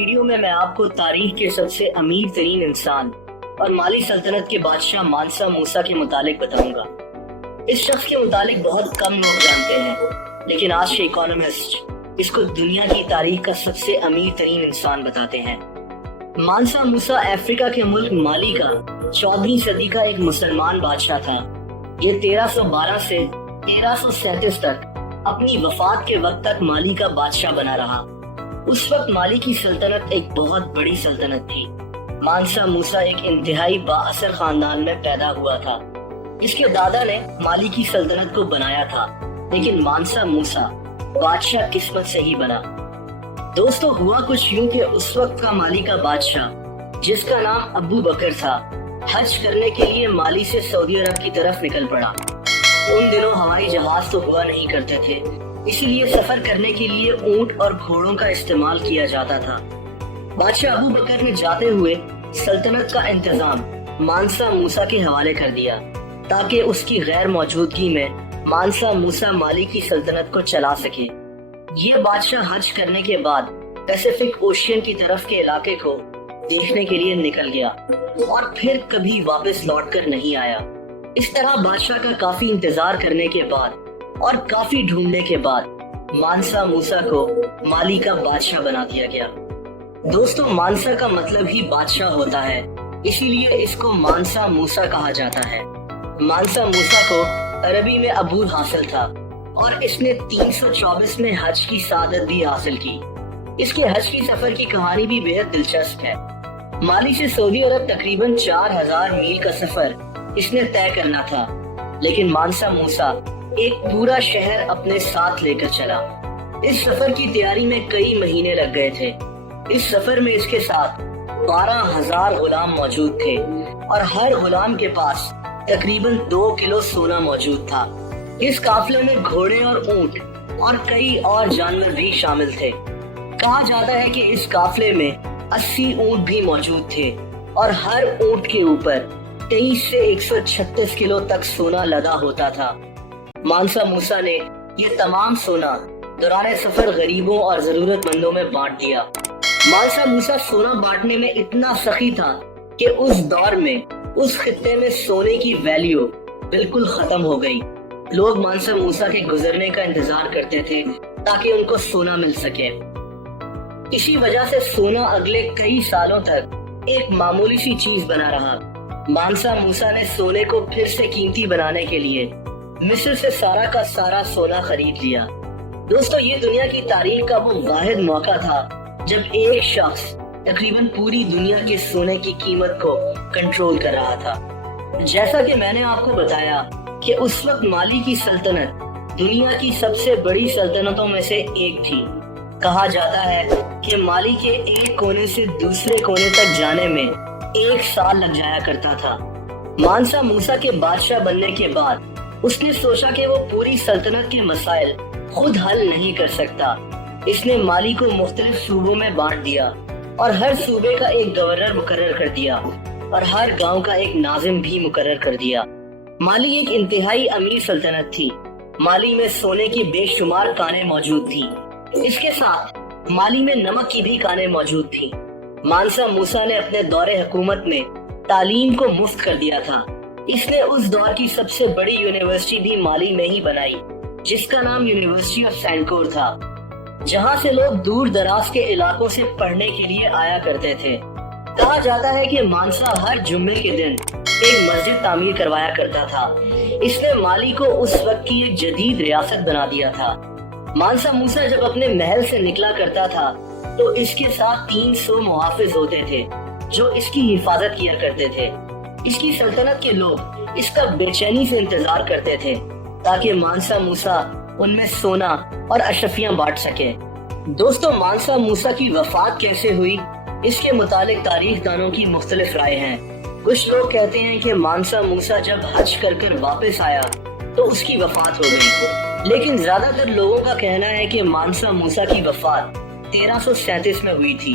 Video में मैं आपको तारीख के सबसे अमीर तरीन इंसान और माली सल्तनत के बादशाह मानसा मूसा के मुतालिक बताऊंगा। इस शख्स के मुतालिक बहुत कम लोग जानते हैं, लेकिन आज के इकोनॉमिस्ट इसको दुनिया की तारीख का सबसे अमीर तरीन इंसान बताते हैं। मानसा मूसा अफ्रीका के मुल्क माली का 14वीं सदी का एक मुसलमान बादशाह था। ये 1312 से 1337 तक अपनी वफात के वक्त तक माली का बादशाह बना रहा। उस वक्त माली की सल्तनत एक बहुत बड़ी सल्तनत थी। मानसा मूसा एक इंतहाई बाअसर खानदान में पैदा हुआ था। इसके दादा ने माली की सल्तनत को बनाया था, लेकिन मानसा मूसा बादशाह किस्मत से ही बना। दोस्तों, हुआ कुछ यूं कि उस वक्त का माली का बादशाह, जिसका नाम अबू बकर था, हज करने के लिए माली से सऊदी अरब की तरफ निकल पड़ा। उन दिनों हवाई जहाज तो हुआ नहीं करते थे, इसलिए सफर करने के लिए ऊंट और घोड़ों का इस्तेमाल किया जाता था। बादशाह अबू बकर ने जाते हुए सल्तनत का इंतजाम मानसा मूसा के हवाले कर दिया, ताकि उसकी गैर मौजूदगी में मानसा मूसा माली की सल्तनत को चला सके। ये बादशाह हज करने के बाद पैसिफिक ओशियन की तरफ के इलाके को देखने के लिए निकल गया और फिर कभी वापस लौटकर नहीं आया। इस तरह बादशाह का काफी इंतजार करने के बाद और काफी ढूंढने के बाद मानसा मूसा को माली का बादशाह बना दिया गया। दोस्तों, मानसा का मतलब ही बादशाह होता है, इसीलिए इसको मानसा मूसा कहा जाता है। मानसा मूसा को अरबी में अबूर हासिल था और इसने 324 में हज की सादत भी हासिल की। इसके हज की सफर की कहानी भी बेहद दिलचस्प है। माली से सऊदी अरब तकरीबन 4000 मील का सफर इसने तय करना था, लेकिन मानसा मूसा एक पूरा शहर अपने साथ लेकर चला। इस सफर की तैयारी में कई महीने लग गए थे। इस सफर में इसके साथ 12,000 गुलाम मौजूद थे और हर गुलाम के पास तकरीबन 2 किलो सोना मौजूद था। इस काफले में घोड़े और ऊंट और कई और जानवर भी शामिल थे। कहा जाता है कि इस काफले में 80 ऊंट भी मौजूद थे और हर ऊंट के ऊपर 23 से 136 किलो तक सोना लदा होता था। मानसा मूसा ने ये तमाम सोना दौरान सफर गरीबों और जरूरतमंदों में बांट दिया। मानसा मूसा सोना बांटने में इतना सखी था कि उस दौर में उस खित्ते में सोने की वैल्यू बिल्कुल खत्म हो गई। लोग मानसा मूसा के गुजरने का इंतजार करते थे ताकि उनको सोना मिल सके। इसी वजह से सोना अगले कई सालों तक एक मामूली सी चीज बना रहा। मानसा मूसा ने सोने को फिर से कीमती बनाने के लिए मिस्र से सारा का सारा सोना खरीद लिया। दोस्तों, ये दुनिया की तारीख का वो वाहिद मौका था जब एक शख्स तकरीबन पूरी दुनिया के सोने की कीमत को कंट्रोल कर रहा था। जैसा कि मैंने आपको बताया कि उस वक्त माली की सल्तनत दुनिया की सबसे बड़ी सल्तनतों में से एक थी। कहा जाता है कि माली के एक कोने से दूसरे कोने तक जाने में 1 साल लग जाया करता था। मानसा मूसा के बादशाह बनने के बाद उसने सोचा कि वो पूरी सल्तनत के मसाइल खुद हल नहीं कर सकता। इसने माली को मुख्तलिफ सूबों में बांट दिया और हर सूबे का एक गवर्नर मुकर्रर कर दिया और हर गांव का एक नाजिम भी मुकर्रर कर दिया। माली एक इंतहाई अमीर सल्तनत थी। माली में सोने की बेशुमार कानें मौजूद थी। इसके साथ माली में नमक की भी कानें मौजूद थी। मानसा मूसा ने अपने दौरे हुकूमत में तालीम को मुफ्त कर दिया था। इसने उस दौर की सबसे बड़ी यूनिवर्सिटी भी माली में ही बनाई, जिसका नाम यूनिवर्सिटी ऑफ सैनकोर था, जहां से लोग दूर दराज के इलाकों से पढ़ने के लिए आया करते थे। कहा जाता है कि मानसा हर जुम्मे के दिन एक मस्जिद तामीर करवाया करता था। इसने माली को उस वक्त की एक जदीद रियासत बना दिया था। मानसा मूसा जब अपने महल से निकला करता था तो इसके साथ 300 मुहाफिज होते थे जो इसकी हिफाजत किया करते थे। इसकी सल्तनत के लोग इसका बेचैनी से इंतजार करते थे ताकि मानसा मूसा उनमें सोना और अशरफियां बांट सके। दोस्तों, मानसा मूसा की वफात कैसे हुई, इसके मुतालिक तारीख दानों की मुख्तलिफ राय हैं। कुछ लोग कहते हैं कि मानसा मूसा जब हज कर वापस आया तो उसकी वफात हो गई, लेकिन ज्यादातर लोगों का कहना है कि मानसा मूसा की वफात 1337 में हुई थी।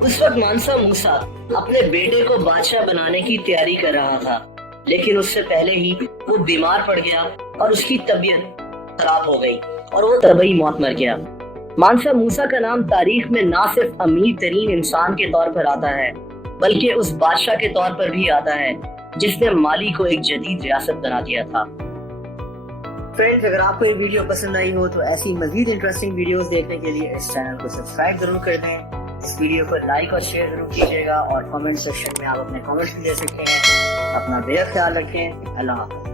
उस वक्त मानसा मूसा अपने बेटे को बादशाह बनाने की तैयारी कर रहा था, लेकिन उससे पहले ही वो बीमार पड़ गया और उसकी तबीयत खराब हो गई और वो तबई मौत मर गया। مانسا موسیٰ کا نام تاریخ میں نہ صرف امیر ترین انسان کے طور پر آتا ہے بلکہ اس بادشاہ کے طور پر بھی آتا ہے جس نے مالی کو ایک جدید ریاست بنا دیا تھا۔ فرینڈز، اگر آپ کو یہ ویڈیو پسند آئی ہو تو ایسی مزید انٹرسٹنگ ویڈیوز دیکھنے کے لیے اس چینل کو سبسکرائب ضرور کر دیں، اس ویڈیو کو لائک اور شیئر ضرور کیجیے گا، اور کامنٹ سیکشن میں آپ اپنے کامنٹس بھی دے سکتے ہیں۔ اپنا بے حد خیال رکھیں۔ اللہ حافظ۔